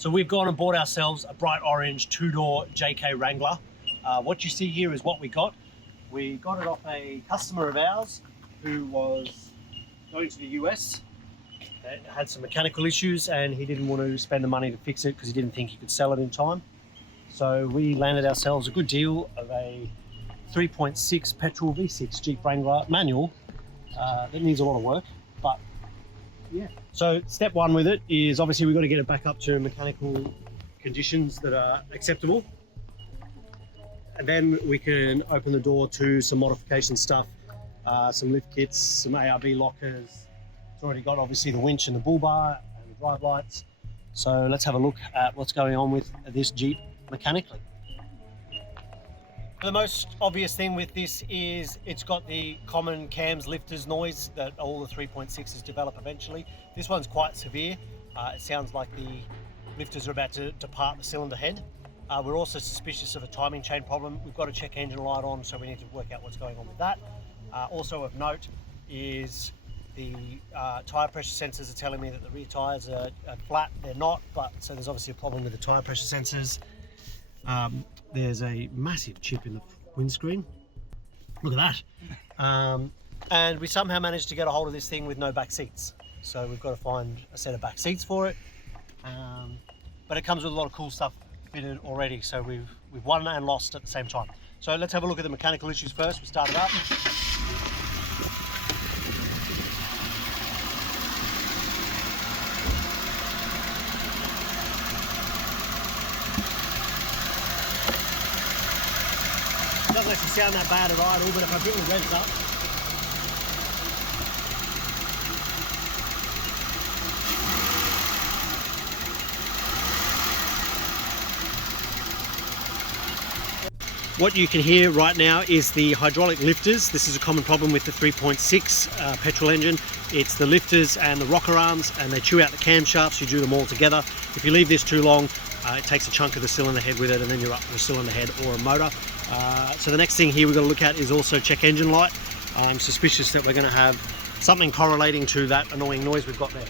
So we've gone and bought ourselves a bright orange two-door JK Wrangler. What you see here is what we got. We got it off a customer of ours who was going to the US, had some mechanical issues, and he didn't want to spend the money to fix it because he didn't think he could sell it in time. So we landed ourselves a good deal of a 3.6 petrol V6 Jeep Wrangler manual. That needs a lot of work, but yeah. So step one with it is obviously we've got to get it back up to mechanical conditions that are acceptable. And then we can open the door to some modification stuff, some lift kits, some ARB lockers. It's already got obviously the winch and the bull bar and the drive lights. So let's have a look at what's going on with this Jeep mechanically. The most obvious thing with this is it's got the common cams lifters noise that all the 3.6s develop eventually. This one's quite severe. It sounds like the lifters are about to depart the cylinder head. We're also suspicious of a timing chain problem. We've got a check engine light on, so we need to work out what's going on with that. Also of note is the tyre pressure sensors are telling me that the rear tyres are flat. They're not, but so there's obviously a problem with the tyre pressure sensors. There's a massive chip in the windscreen. Look at that. And we somehow managed to get a hold of this thing with no back seats. So we've got to find a set of back seats for it. But it comes with a lot of cool stuff fitted already, so we've won and lost at the same time. So let's have a look at the mechanical issues first. We start it up. It doesn't actually sound that bad at idle, but if I bring the revs up, what you can hear right now is the hydraulic lifters. This is a common problem with the 3.6 petrol engine. It's the lifters and the rocker arms, and they chew out the camshafts. You do them all together. If you leave this too long, it takes a chunk of the cylinder head with it, and then you're up to a cylinder head or a motor. So the next thing here we've got to look at is also check engine light. I'm suspicious that we're going to have something correlating to that annoying noise we've got there.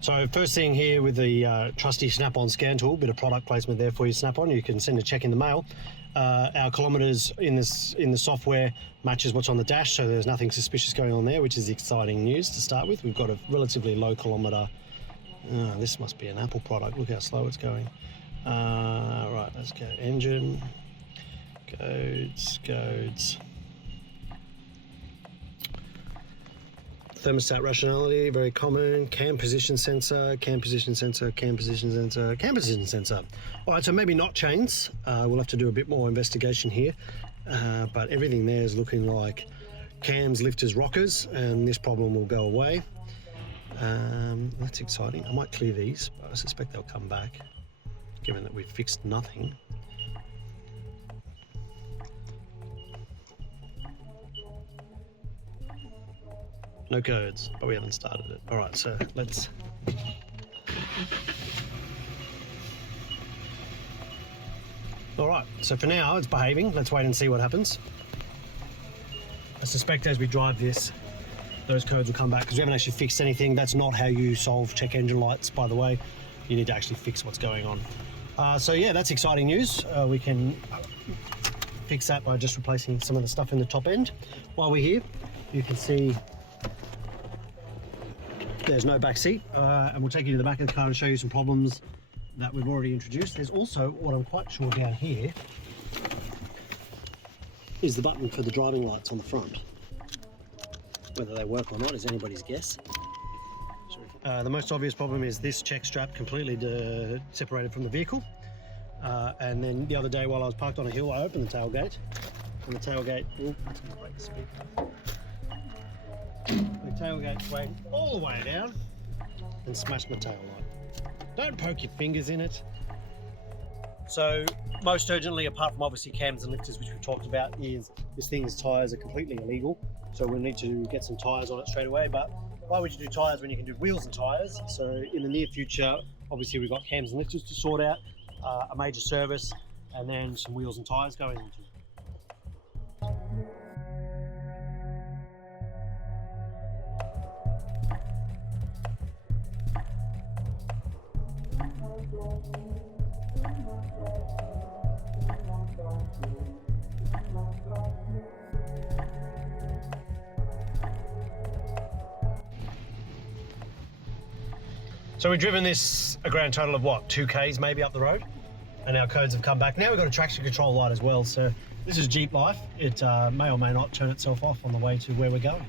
So first thing here with the trusty Snap-on scan tool, bit of product placement there for you, Snap-on. You can send a check in the mail. Our kilometres in the software matches what's on the dash, so there's nothing suspicious going on there, which is exciting news to start with. We've got a relatively low kilometre. This must be an Apple product. Look how slow it's going. Right, let's go. Engine, codes. Thermostat rationality, very common. Cam position sensor, cam position sensor, cam position sensor, cam position sensor. All right, so maybe not chains. We'll have to do a bit more investigation here. But everything there is looking like cams, lifters, rockers, and this problem will go away. That's exciting. I might clear these, but I suspect they'll come back, given that we've fixed nothing. No codes, but we haven't started it. All right, so let's... All right, so for now it's behaving. Let's wait and see what happens. I suspect as we drive this, those codes will come back because we haven't actually fixed anything. That's not how you solve check engine lights, by the way. You need to actually fix what's going on. So yeah, that's exciting news. We can fix that by just replacing some of the stuff in the top end. While we're here, you can see there's no back seat, and we'll take you to the back of the car and show you some problems that we've already introduced. There's also, what I'm quite sure down here, is the button for the driving lights on the front. Whether they work or not is anybody's guess. The most obvious problem is this check strap completely separated from the vehicle. And then the other day while I was parked on a hill, I opened the tailgate, and the tailgate, that's going to break the speaker. The tailgate went all the way down and smashed my tail light. Don't poke your fingers in it. So most urgently, apart from obviously cams and lifters, which we've talked about, is this thing's tyres are completely illegal. So we'll need to get some tyres on it straight away. But why would you do tyres when you can do wheels and tyres? So in the near future, obviously we've got cams and lifters to sort out, a major service, and then some wheels and tyres going into. So we've driven this a grand total of what, 2Ks maybe up the road, and our codes have come back. Now we've got a traction control light as well, so this is Jeep life. It may or may not turn itself off on the way to where we're going.